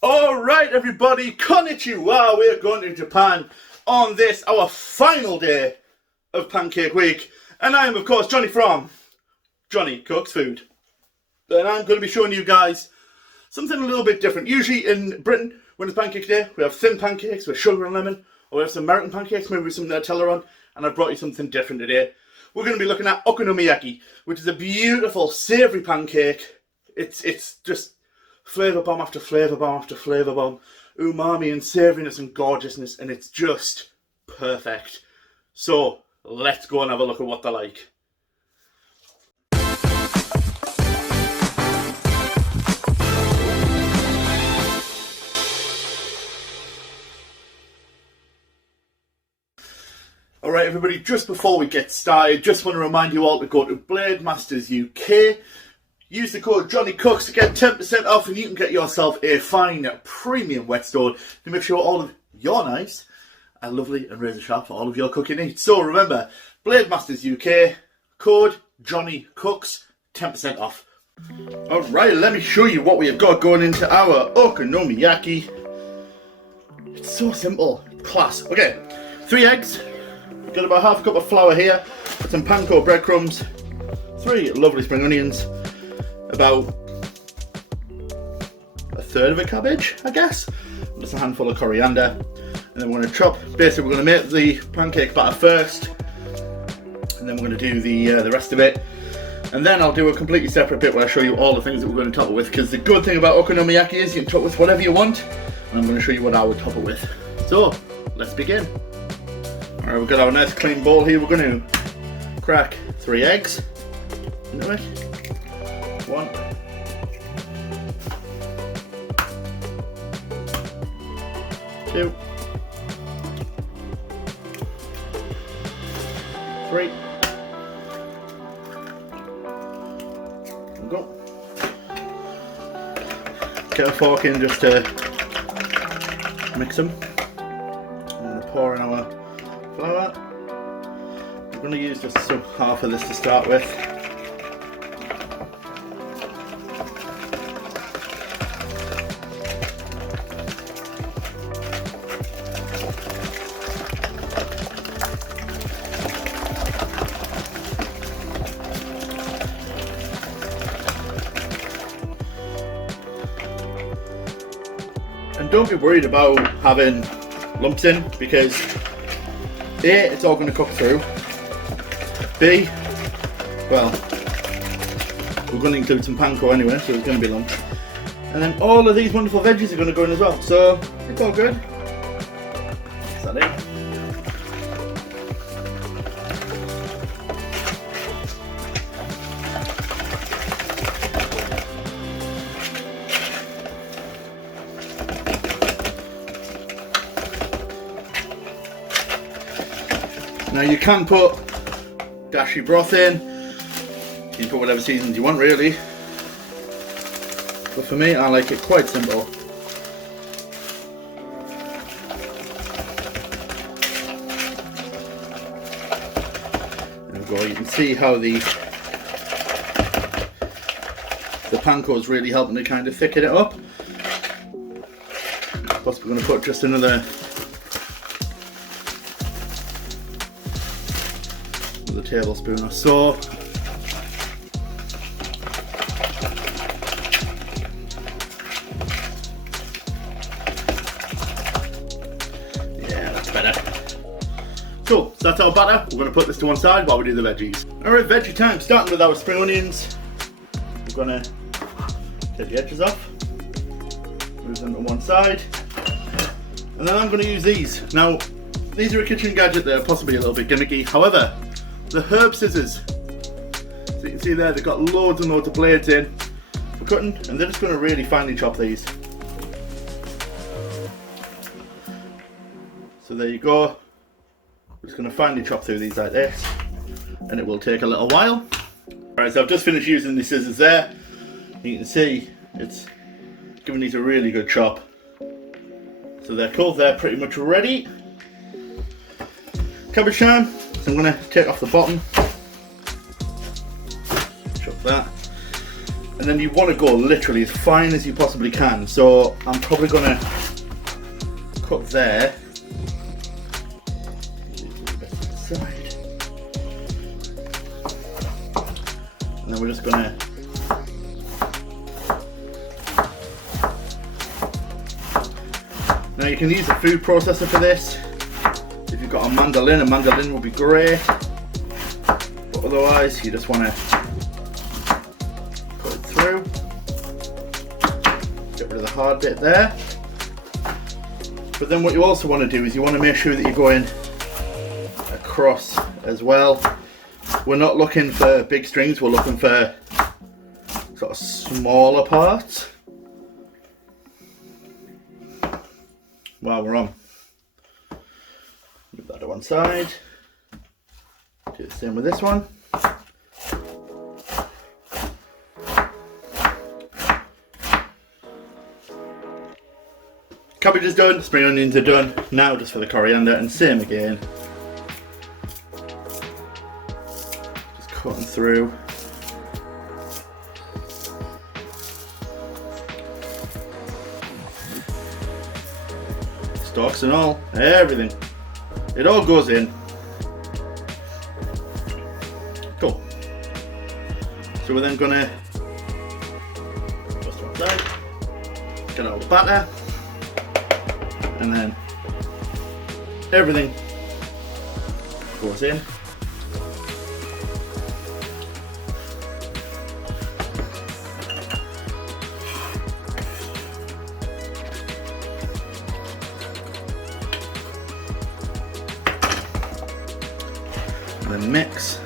Alright everybody, konnichiwa, we are going to Japan on this, our final day of Pancake Week. And I am of course Johnny from Johnny Cooks Food. And I'm going to be showing you guys something a little bit different. Usually in Britain, when it's Pancake Day, we have thin pancakes with sugar and lemon. Or we have some American pancakes, maybe with some Nutella on. And I've brought you something different today. We're going to be looking at Okonomiyaki, which is a beautiful savoury pancake. It's just flavour bomb after flavour bomb after flavour bomb, umami and savouriness and gorgeousness, and it's just perfect. So let's go and have a look at what they're like. Alright everybody, just before we get started, just want to remind you all to go to Blade Masters UK. Use the code JohnnyCooks to get 10% off and you can get yourself a fine premium whetstone to make sure all of your knives are lovely and razor sharp for all of your cooking needs. So remember, Blade Masters UK, code JohnnyCooks, 10% off. Alright, let me show you what we have got going into our Okonomiyaki. It's so simple, class. Okay, 3 eggs, got about half a cup of flour here, some panko breadcrumbs, 3 lovely spring onions, about a third of a cabbage, I guess, just a handful of coriander, and then we're going to chop. Basically we're going to make the pancake batter first, and then we're going to do the rest of it, and then I'll do a completely separate bit where I show you all the things that we're going to top it with, because the good thing about Okonomiyaki is you can top it with whatever you want, and I'm going to show you what I would top it with. So let's begin. Alright, we've got our nice clean bowl here. We're going to crack 3 eggs into it. 1, 2, 3. There we go. Get a fork in just to mix them. I'm going to pour in our flour. We're going to use just half of this to start with. And don't be worried about having lumps in, because A, it's all going to cook through. B, well, we're going to include some panko anyway, so there's going to be lumps. And then all of these wonderful veggies are going to go in as well, so it's all good. Is that it? Now you can put dashi broth in, you can put whatever seasons you want really, but for me I like it quite simple. There we go, you can see how the panko is really helping to kind of thicken it up. Plus we're going to put just another tablespoon or so. Yeah, that's better. Cool, so that's our batter. We're going to put this to one side while we do the veggies. Alright, veggie time. Starting with our spring onions. We're going to get the edges off, move them to one side, and then I'm going to use these. Now, these are a kitchen gadget that are possibly a little bit gimmicky. However, the herb scissors, so you can see there, they've got loads and loads of blades in for cutting, and they're just going to really finely chop these. So there you go. We're just going to finely chop through these like this, and it will take a little while. Alright, so I've just finished using the scissors there. You can see it's giving these a really good chop. So they're cool, they're pretty much ready. Cabbage time. So I'm going to take off the bottom, chop that, And then you want to go literally as fine as you possibly can. So I'm probably going to cut there. Side. And then we're just going to now you can use a food processor for this. If you've got a mandolin will be great. But otherwise you just want to put it through. Get rid of the hard bit there. But then what you also want to do is you want to make sure that you're going across as well. We're not looking for big strings, we're looking for sort of smaller parts. While we're on, move that to one side. Do the same with this one. Cabbage is done, spring onions are done. Now just for the coriander, and same again. Just cutting through. Stalks and all, everything. It all goes in. Cool. So we're then gonna just one side, get all the batter, and then everything goes in. And then mix.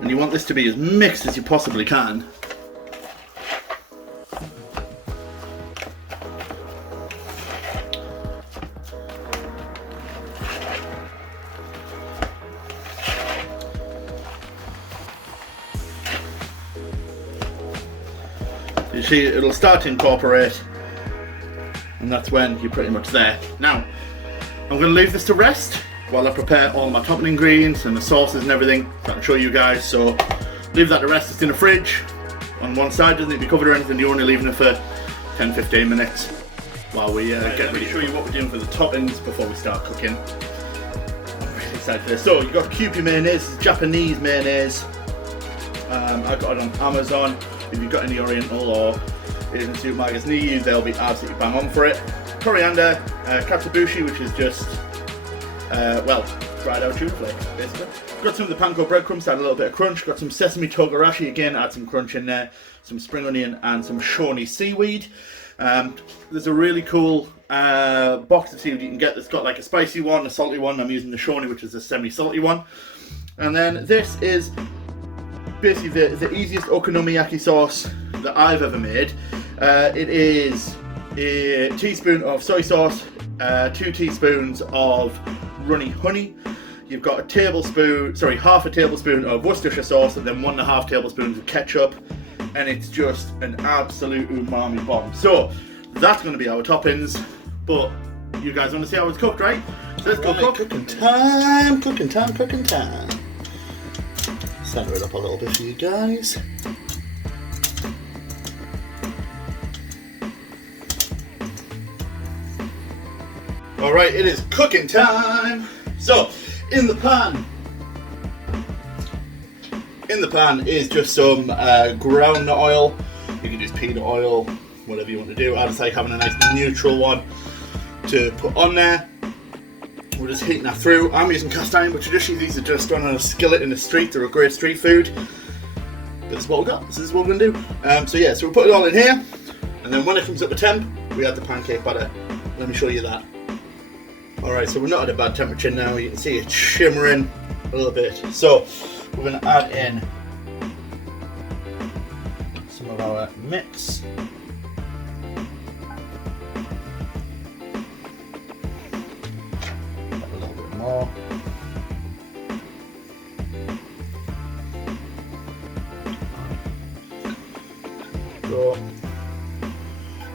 And you want this to be as mixed as you possibly can. You see, it'll start to incorporate, and that's when you're pretty much there. Now, I'm going to leave this to rest while I prepare all my topping ingredients and the sauces and everything so I can show you guys. So leave that to rest. It's in the fridge on one side, doesn't need to be covered or anything. You're only leaving it for 10-15 minutes while we get ready to show you what we're doing for the toppings before we start cooking. I'm really excited for this. So you've got Kewpie mayonnaise, it's Japanese mayonnaise. I got it on Amazon. If you've got any Oriental or Asian supermarkets near you, they'll be absolutely bang on for it. Coriander, katsuobushi, which is just dried out tuna flakes, basically. Got some of the panko breadcrumbs to add a little bit of crunch. Got some sesame togarashi, again, add some crunch in there. Some spring onion and some shoni seaweed. There's a really cool box of seaweed you can get that's got like a spicy one, a salty one. I'm using the shoni, which is a semi-salty one. And then this is basically the easiest okonomiyaki sauce that I've ever made. It is a teaspoon of soy sauce, 2 teaspoons of runny honey. You've got half a tablespoon of Worcestershire sauce, and then 1.5 tablespoons of ketchup, and it's just an absolute umami bomb. So that's going to be our toppings, but you guys want to see how it's cooked, right? So let's go cook. Cooking time. Center it up a little bit for you guys. Alright, it is cooking time. So, in the pan is just some groundnut oil. You can use peanut oil, whatever you want to do. I just like having a nice neutral one to put on there. We're just heating that through. I'm using cast iron, but traditionally these are just done on a skillet in the street. They're a great street food. But this is what we got. This is what we're going to do. So we'll put it all in here. And then when it comes up to temp, we add the pancake batter. Let me show you that. Alright, so we're not at a bad temperature now. You can see it shimmering a little bit. So we're going to add in some of our mix. More. So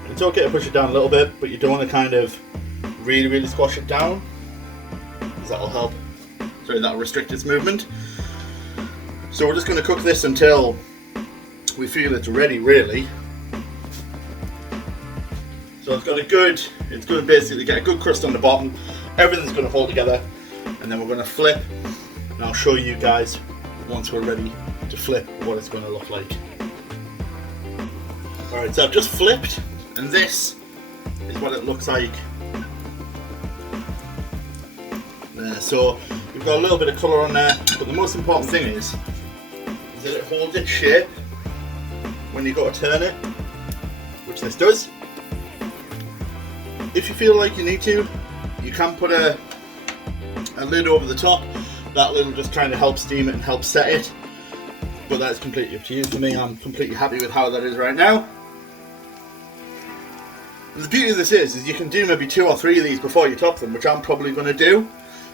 it's okay to push it down a little bit, but you don't want to kind of really squash it down, because that'll help. Sorry, that'll restrict its movement. So we're just going to cook this until we feel it's ready, really. So it's going to basically get a good crust on the bottom. Everything's going to hold together, and then we're going to flip, and I'll show you guys once we're ready to flip what it's going to look like. Alright, so I've just flipped, and this is what it looks like. There, so we've got a little bit of colour on there, but the most important thing is that it holds its shape when you go to turn it, which this does. If you feel like you need to, you can put a lid over the top. That lid will just kind of help steam it and help set it, but that's completely up to you. For me, I'm completely happy with how that is right now. And the beauty of this is you can do maybe 2 or 3 of these before you top them, which I'm probably going to do.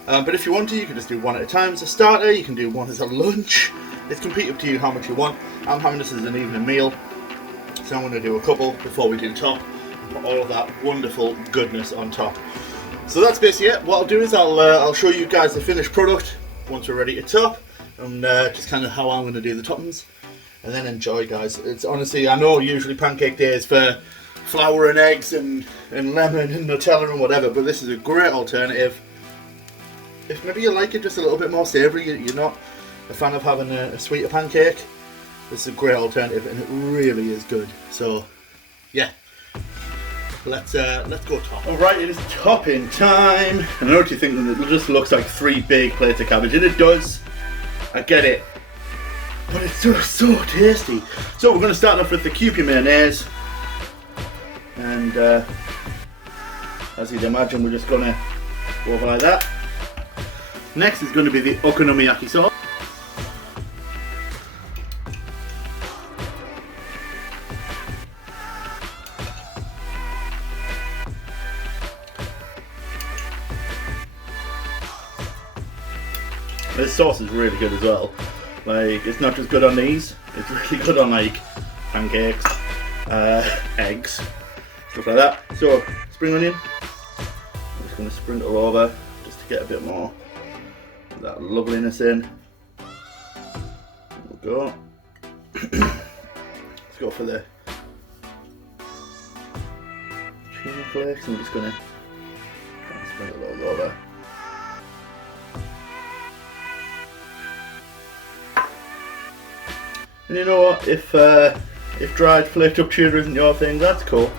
But if you want to, you can just do one at a time as a starter. You can do one as a lunch. It's completely up to you how much you want. I'm having this as an evening meal, so I'm going to do a couple before we do top, and put all of that wonderful goodness on top. So that's basically it. What I'll do is I'll show you guys the finished product once we're ready to top, and just kind of how I'm going to do the toppings, and then enjoy, guys. It's honestly, I know usually pancake day is for flour and eggs and lemon and Nutella and whatever, but this is a great alternative. If maybe you like it just a little bit more savoury, you're not a fan of having a sweeter pancake, this is a great alternative, and it really is good. So yeah, let's go top. Alright, it is topping time. And I know what you're thinking, it just looks like 3 big plates of cabbage, and it does. I get it, but it's just so tasty. So we're going to start off with the Kewpie mayonnaise, and as you'd imagine, we're just going to go over like that. Next is going to be the Okonomiyaki sauce. This sauce is really good as well. Like, it's not just good on these, it's really good on like pancakes, eggs, stuff like that. So, spring onion, I'm just going to sprinkle over just to get a bit more of that loveliness in. There we go. Let's go for the chili flakes. I'm just going to sprinkle those over. And you know what, if dried flaked up cheddar isn't your thing, that's cool.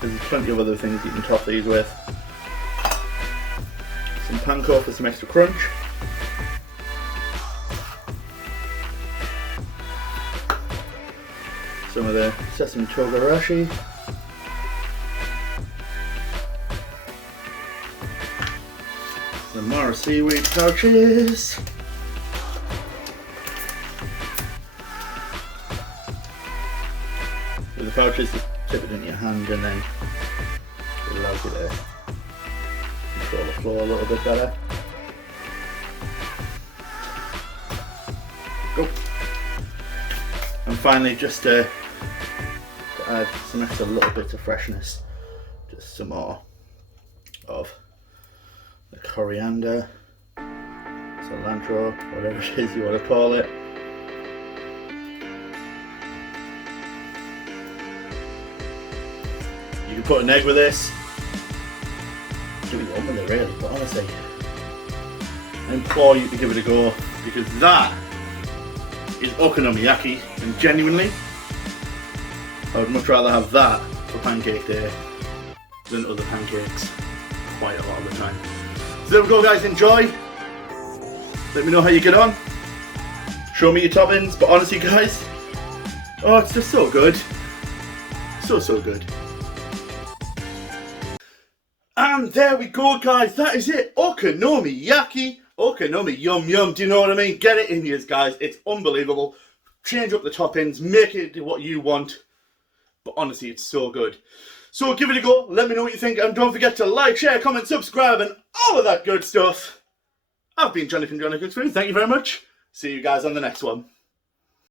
There's plenty of other things you can top these with. Some panko for some extra crunch. Some of the sesame togarashi. The Mara seaweed pouches. With the pouches, just tip it in your hand, and then it allows you to control the flow a little bit better. Go. And finally, just to add some extra little bits of freshness, just some more of the coriander, cilantro, whatever it is you want to call it. You can put an egg with this, do what you want with it really, but honestly, I implore you to give it a go, because that is Okonomiyaki, and genuinely, I would much rather have that for pancake day than other pancakes quite a lot of the time. So there we go, guys, enjoy. Let me know how you get on. Show me your toppings, but honestly guys, oh, it's just so good. So good. And there we go, guys, that is it. Okonomiyaki. Okonomi yum yum, do you know what I mean? Get it in yours, guys, it's unbelievable. Change up the toppings, make it what you want, but honestly it's so good. So give it a go, let me know what you think, and don't forget to like, share, comment, subscribe, and all of that good stuff. I've been Johnny from Johnny Cooks Food, thank you very much. See you guys on the next one.